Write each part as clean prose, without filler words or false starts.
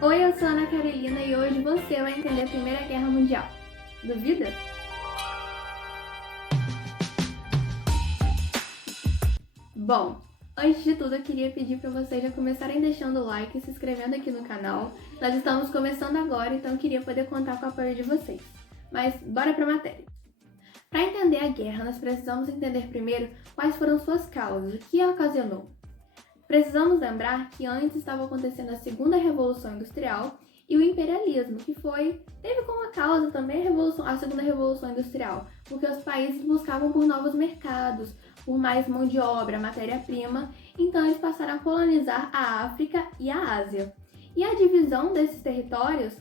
Oi, eu sou a Ana Carolina e hoje você vai entender a Primeira Guerra Mundial. Duvida? Bom, antes de tudo eu queria pedir para vocês já começarem deixando o like e se inscrevendo aqui no canal. Nós estamos começando agora, então eu queria poder contar com o apoio de vocês. Mas bora para a matéria. Para entender a guerra, nós precisamos entender primeiro quais foram suas causas, o que a ocasionou. Precisamos lembrar que antes estava acontecendo a Segunda Revolução Industrial e o imperialismo, que teve como causa também a Segunda Revolução Industrial, porque os países buscavam por novos mercados, por mais mão de obra, matéria-prima, então eles passaram a colonizar a África e a Ásia. E a divisão desses territórios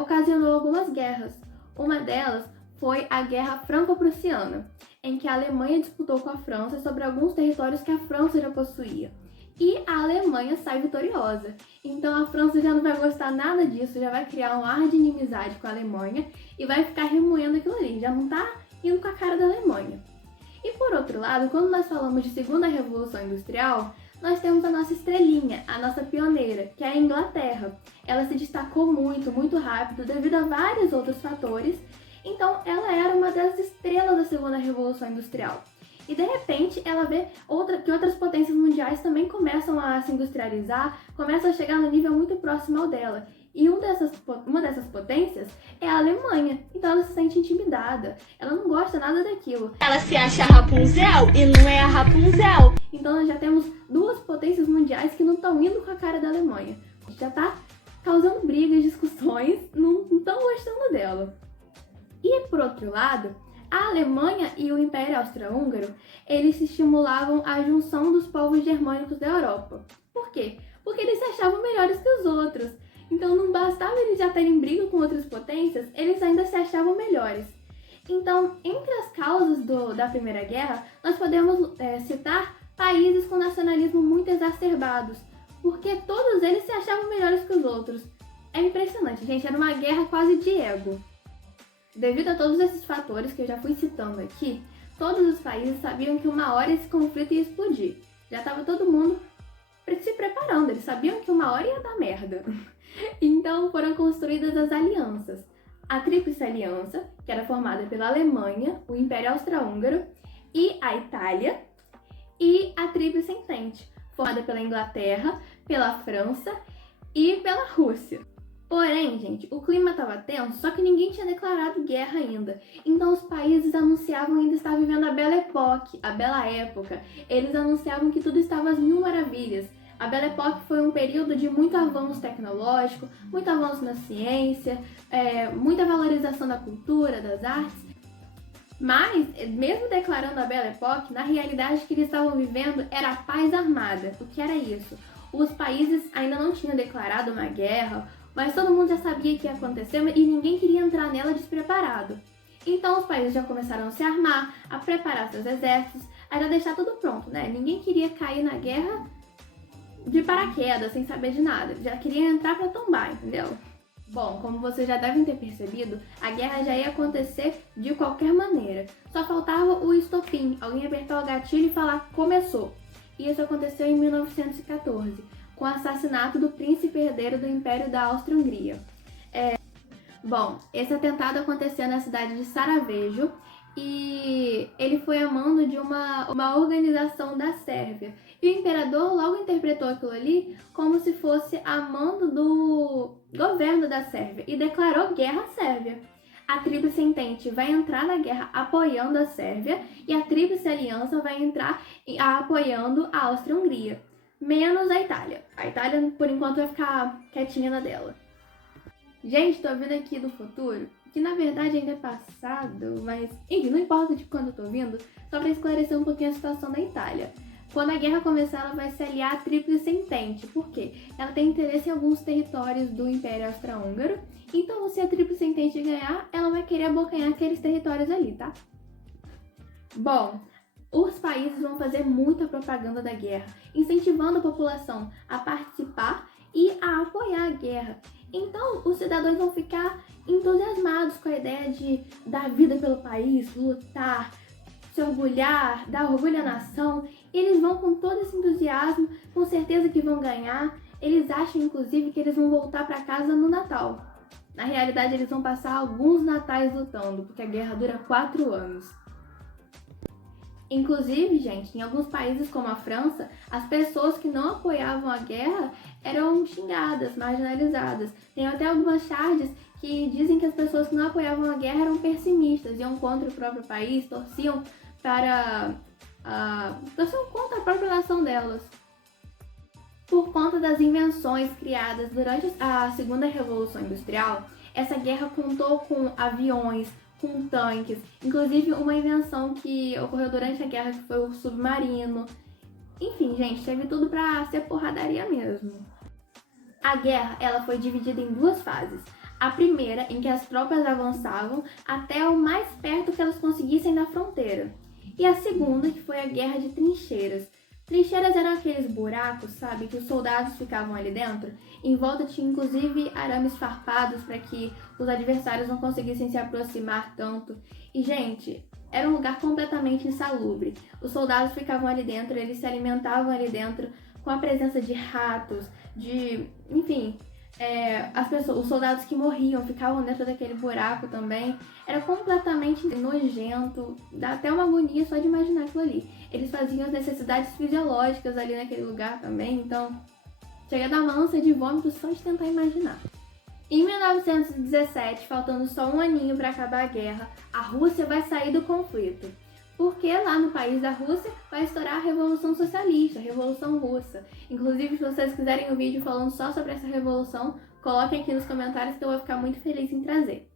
ocasionou algumas guerras. Uma delas foi a Guerra Franco-Prussiana, em que a Alemanha disputou com a França sobre alguns territórios que a França já possuía. E a Alemanha sai vitoriosa. Então a França já não vai gostar nada disso, já vai criar um ar de inimizade com a Alemanha e vai ficar remoendo aquilo ali, já não tá indo com a cara da Alemanha. E por outro lado, quando nós falamos de Segunda Revolução Industrial, nós temos a nossa estrelinha, a nossa pioneira, que é a Inglaterra. Ela se destacou muito, muito rápido devido a vários outros fatores, então ela era uma das estrelas da Segunda Revolução Industrial. E de repente ela vê que outras potências mundiais também começam a se industrializar, começam a chegar no nível muito próximo ao dela. E uma dessas potências é a Alemanha. Então ela se sente intimidada, ela não gosta nada daquilo. Ela se acha Rapunzel e não é a Rapunzel. Então nós já temos duas potências mundiais que não estão indo com a cara da Alemanha. Já tá causando brigas, discussões, não estão gostando dela. E por outro lado, a Alemanha e o Império Austro-Húngaro, eles estimulavam a junção dos povos germânicos da Europa. Por quê? Porque eles se achavam melhores que os outros. Então não bastava eles já terem briga com outras potências, eles ainda se achavam melhores. Então, entre as causas da Primeira Guerra, nós podemos citar países com nacionalismo muito exacerbados, porque todos eles se achavam melhores que os outros. É impressionante, gente, era uma guerra quase de ego. Devido a todos esses fatores que eu já fui citando aqui, todos os países sabiam que uma hora esse conflito ia explodir. Já estava todo mundo se preparando, eles sabiam que uma hora ia dar merda. Então foram construídas as alianças. A Tríplice Aliança, que era formada pela Alemanha, o Império Austro-Húngaro e a Itália, e a Tríplice Entente, formada pela Inglaterra, pela França e pela Rússia. Porém, gente, o clima estava tenso, só que ninguém tinha declarado guerra ainda. Então os países anunciavam ainda estar vivendo a Belle Époque, a bela época. Eles anunciavam que tudo estava às mil maravilhas. A Belle Époque foi um período de muito avanço tecnológico, muito avanço na ciência, muita valorização da cultura, das artes. Mas, mesmo declarando a Belle Époque, na realidade o que eles estavam vivendo era a paz armada. O que era isso? Os países ainda não tinham declarado uma guerra, mas todo mundo já sabia que ia acontecer e ninguém queria entrar nela despreparado. Então os países já começaram a se armar, a preparar seus exércitos, a já deixar tudo pronto, né? Ninguém queria cair na guerra de paraquedas, sem saber de nada. Já queria entrar pra tombar, entendeu? Bom, como vocês já devem ter percebido, a guerra já ia acontecer de qualquer maneira. Só faltava o estopim, alguém apertar o gatilho e falar começou. E isso aconteceu em 1914. Com o assassinato do príncipe herdeiro do Império da Áustria-Hungria. Bom, esse atentado aconteceu na cidade de Sarajevo e ele foi a mando de uma organização da Sérvia. E o imperador logo interpretou aquilo ali como se fosse a mando do governo da Sérvia e declarou guerra à Sérvia. A Tríplice Entente vai entrar na guerra apoiando a Sérvia e a Tríplice Aliança vai entrar apoiando a Áustria-Hungria. Menos a Itália. A Itália, por enquanto, vai ficar quietinha na dela. Gente, tô vindo aqui do futuro, que na verdade ainda é passado, mas enfim, não importa de quando eu tô vindo, só pra esclarecer um pouquinho a situação da Itália. Quando a guerra começar, ela vai se aliar à Tríplice Entente. Por quê? Ela tem interesse em alguns territórios do Império Austro-Húngaro, então se a Tríplice Entente ganhar, ela vai querer abocanhar aqueles territórios ali, tá? Bom, os países vão fazer muita propaganda da guerra, incentivando a população a participar e a apoiar a guerra. Então, os cidadãos vão ficar entusiasmados com a ideia de dar vida pelo país, lutar, se orgulhar, dar orgulho à nação. Eles vão com todo esse entusiasmo, com certeza que vão ganhar. Eles acham, inclusive, que eles vão voltar para casa no Natal. Na realidade, eles vão passar alguns natais lutando, porque a guerra dura 4 anos. Inclusive, gente, em alguns países como a França, as pessoas que não apoiavam a guerra eram xingadas, marginalizadas. Tem até algumas charges que dizem que as pessoas que não apoiavam a guerra eram pessimistas, iam contra o próprio país, torciam contra a própria nação delas. Por conta das invenções criadas durante a Segunda Revolução Industrial, essa guerra contou com aviões, com tanques, inclusive uma invenção que ocorreu durante a guerra que foi o submarino. Enfim, gente, teve tudo pra ser porradaria mesmo. A guerra, ela foi dividida em 2 fases. A primeira, em que as tropas avançavam até o mais perto que elas conseguissem da fronteira. E a segunda, que foi a guerra de trincheiras. Trincheiras eram aqueles buracos, sabe, que os soldados ficavam ali dentro. Em volta tinha inclusive arames farpados para que os adversários não conseguissem se aproximar tanto. E, gente, era um lugar completamente insalubre. Os soldados ficavam ali dentro, eles se alimentavam ali dentro com a presença de ratos, os soldados que morriam ficavam dentro daquele buraco também. Era completamente nojento, dá até uma agonia só de imaginar aquilo ali. Eles faziam as necessidades fisiológicas ali naquele lugar também, então chega a dar uma ânsia de vômito só de tentar imaginar. Em 1917, faltando só um aninho para acabar a guerra, a Rússia vai sair do conflito. Porque lá no país da Rússia vai estourar a Revolução Socialista, a Revolução Russa. Inclusive, se vocês quiserem um vídeo falando só sobre essa revolução, coloquem aqui nos comentários que eu vou ficar muito feliz em trazer.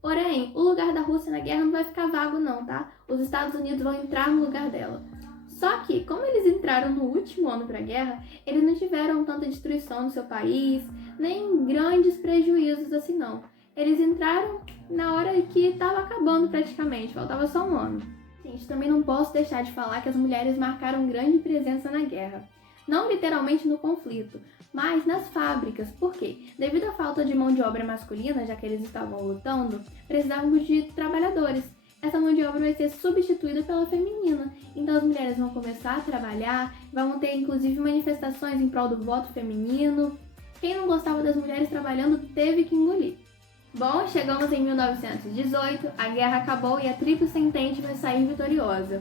Porém, o lugar da Rússia na guerra não vai ficar vago não, tá? Os Estados Unidos vão entrar no lugar dela. Só que, como eles entraram no último ano para a guerra, eles não tiveram tanta destruição no seu país, nem grandes prejuízos assim não. Eles entraram na hora que estava acabando praticamente, faltava só um ano. Gente, também não posso deixar de falar que as mulheres marcaram grande presença na guerra. Não literalmente no conflito, mas nas fábricas. Por quê? Devido à falta de mão de obra masculina, já que eles estavam lutando, precisávamos de trabalhadores. Essa mão de obra vai ser substituída pela feminina. Então as mulheres vão começar a trabalhar, vão ter inclusive manifestações em prol do voto feminino. Quem não gostava das mulheres trabalhando teve que engolir. Bom, chegamos em 1918, a guerra acabou e a Tríplice Entente vai sair vitoriosa.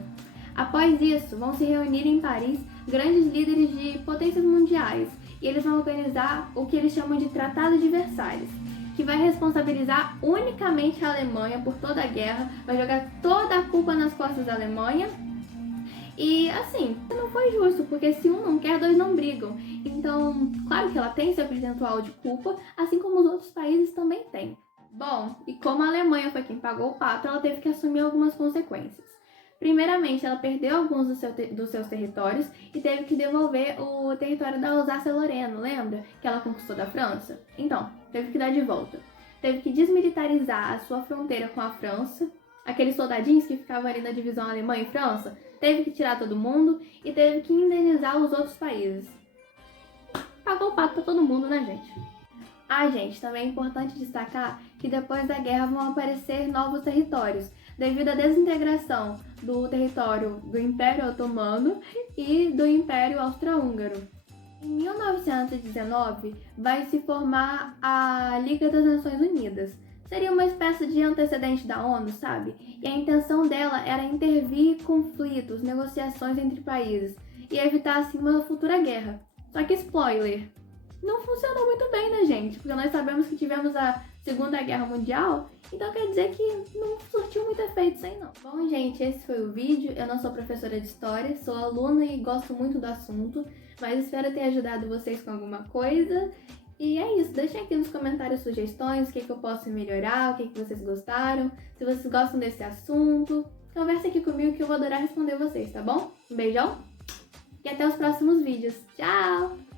Após isso, vão se reunir em Paris grandes líderes de potências mundiais e eles vão organizar o que eles chamam de Tratado de Versalhes, que vai responsabilizar unicamente a Alemanha por toda a guerra, vai jogar toda a culpa nas costas da Alemanha. E assim, não foi justo, porque se um não quer, 2 não brigam. Então, claro que ela tem seu percentual de culpa, assim como os outros países também têm. Bom, e como a Alemanha foi quem pagou o pato, ela teve que assumir algumas consequências. Primeiramente, ela perdeu alguns dos seus territórios e teve que devolver o território da Alsácia-Lorena, lembra? Que ela conquistou da França? Então, teve que dar de volta. Teve que desmilitarizar a sua fronteira com a França. Aqueles soldadinhos que ficavam ali na divisão Alemanha e França, teve que tirar todo mundo e teve que indenizar os outros países. Pagou o pato pra todo mundo, né, gente? Gente, também é importante destacar que depois da guerra vão aparecer novos territórios, devido à desintegração do território do Império Otomano e do Império Austro-Húngaro. Em 1919, vai se formar a Liga das Nações Unidas. Seria uma espécie de antecedente da ONU, sabe? E a intenção dela era intervir conflitos, negociações entre países e evitar, assim, uma futura guerra. Só que, spoiler, não funcionou muito bem, né, gente? Porque nós sabemos que tivemos a Segunda Guerra Mundial, então quer dizer que não surtiu muito efeito isso aí, não. Bom, gente, esse foi o vídeo. Eu não sou professora de história, sou aluna e gosto muito do assunto, mas espero ter ajudado vocês com alguma coisa. E é isso, deixem aqui nos comentários sugestões, o que eu posso melhorar, o que vocês gostaram, se vocês gostam desse assunto. Conversa aqui comigo que eu vou adorar responder vocês, tá bom? Um beijão e até os próximos vídeos. Tchau!